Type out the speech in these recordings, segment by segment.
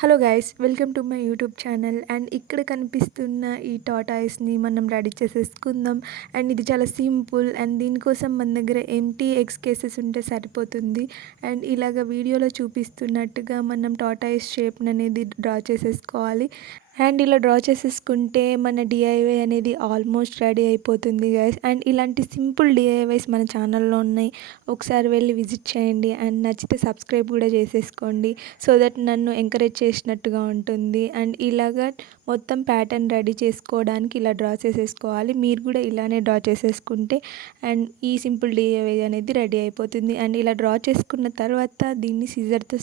Hello guys, welcome to my YouTube channel. And ఇక్కడ కనిపిస్తున్న ఈ టాటాయిస్ని మనం రెడీ చేసేసుకుందాం. అండ్ ఇది చాలా సింపుల్. అండ్ దీనికోసం మన దగ్గర ఎంటీ ఎగ్స్ కేసెస్ ఉంటే సరిపోతుంది. అండ్ ఇలాగ వీడియోలో చూపిస్తున్నట్టుగా మనం టాటాయిస్ షేప్ని అనేది డ్రా చేసేసుకోవాలి. అండ్ ఇలా డ్రా చేసేసుకుంటే మన డిఐవై అనేది ఆల్మోస్ట్ రెడీ అయిపోతుంది గైస్. అండ్ ఇలాంటి సింపుల్ డిఐవైస్ మన ఛానల్లో ఉన్నాయి, ఒకసారి వెళ్ళి విజిట్ చేయండి. అండ్ నచ్చితే సబ్స్క్రైబ్ కూడా చేసేసుకోండి, సో దట్ నన్ను ఎంకరేజ్ చేసినట్టుగా ఉంటుంది. అండ్ ఇలాగా మొత్తం ప్యాటర్న్ రెడీ చేసుకోవడానికి ఇలా డ్రా చేసేసుకోవాలి. మీరు కూడా ఇలానే డ్రా చేసేసుకుంటే అండ్ ఈ సింపుల్ డిఐవై అనేది రెడీ అయిపోతుంది. అండ్ ఇలా డ్రా చేసుకున్న తర్వాత దీన్ని సిజర్తో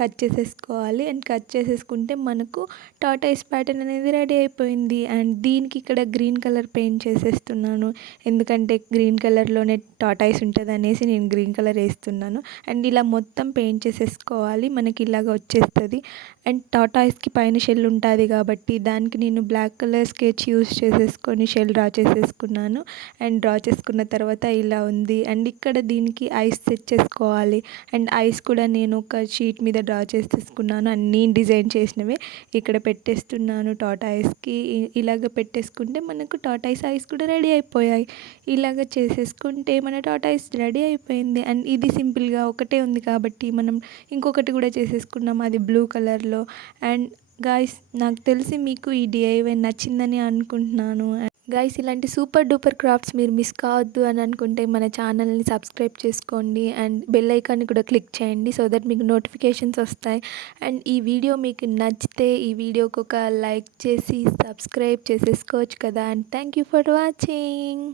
కట్ చేసేసుకోవాలి. అండ్ కట్ చేసేసుకుంటే మనకు టాటాయిస్ ప్యాటర్న్ అనేది రెడీ అయిపోయింది. అండ్ దీనికి ఇక్కడ గ్రీన్ కలర్ పెయింట్ చేసేస్తున్నాను, ఎందుకంటే గ్రీన్ కలర్లోనే టాటాయిస్ ఉంటుంది అనేసి నేను గ్రీన్ కలర్ వేస్తున్నాను. అండ్ ఇలా మొత్తం పెయింట్ చేసేసుకోవాలి, మనకి ఇలాగ వచ్చేస్తుంది. అండ్ టాటాయిస్కి పైన షెల్ ఉంటుంది కాబట్టి దానికి నేను బ్లాక్ కలర్ స్కెచ్ యూస్ చేసేసుకొని షెల్ డ్రా చేసేసుకున్నాను. అండ్ డ్రా చేసుకున్న తర్వాత ఇలా ఉంది. అండ్ ఇక్కడ దీనికి ఐస్ సెట్ చేసుకోవాలి. అండ్ ఐస్ కూడా నేను ఒక షీట్ మీద డ్రా చేసేసుకున్నాను, అన్నీ డిజైన్ చేసినవే ఇక్కడ పెట్టేస్తున్నాను టాటాయిస్కి. ఇలాగ పెట్టేసుకుంటే మనకు టాటాయిస్ ఐస్ కూడా రెడీ అయిపోయాయి. ఇలాగ చేసేసుకుంటే మన టాటాయిస్ రెడీ అయిపోయింది. అండ్ ఇది సింపుల్గా ఒకటే ఉంది కాబట్టి మనం ఇంకొకటి కూడా చేసేసుకున్నాం, అది బ్లూ కలర్లో. అండ్ గాయ్స్, నాకు తెలిసి మీకు ఈ డిఐవై నచ్చిందని అనుకుంటున్నాను. గాయ్స్, ఇలాంటి సూపర్ డూపర్ క్రాఫ్ట్స్ మీరు మిస్ కావద్దు అని అనుకుంటే మన ఛానల్ని సబ్స్క్రైబ్ చేసుకోండి. అండ్ బెల్ ఐకాన్ని కూడా క్లిక్ చేయండి, సో దట్ మీకు నోటిఫికేషన్స్ వస్తాయి. అండ్ ఈ వీడియో మీకు నచ్చితే ఈ వీడియోకి ఒక లైక్ చేసి సబ్స్క్రైబ్ చేసేసుకోవచ్చు కదా. And thank you for watching.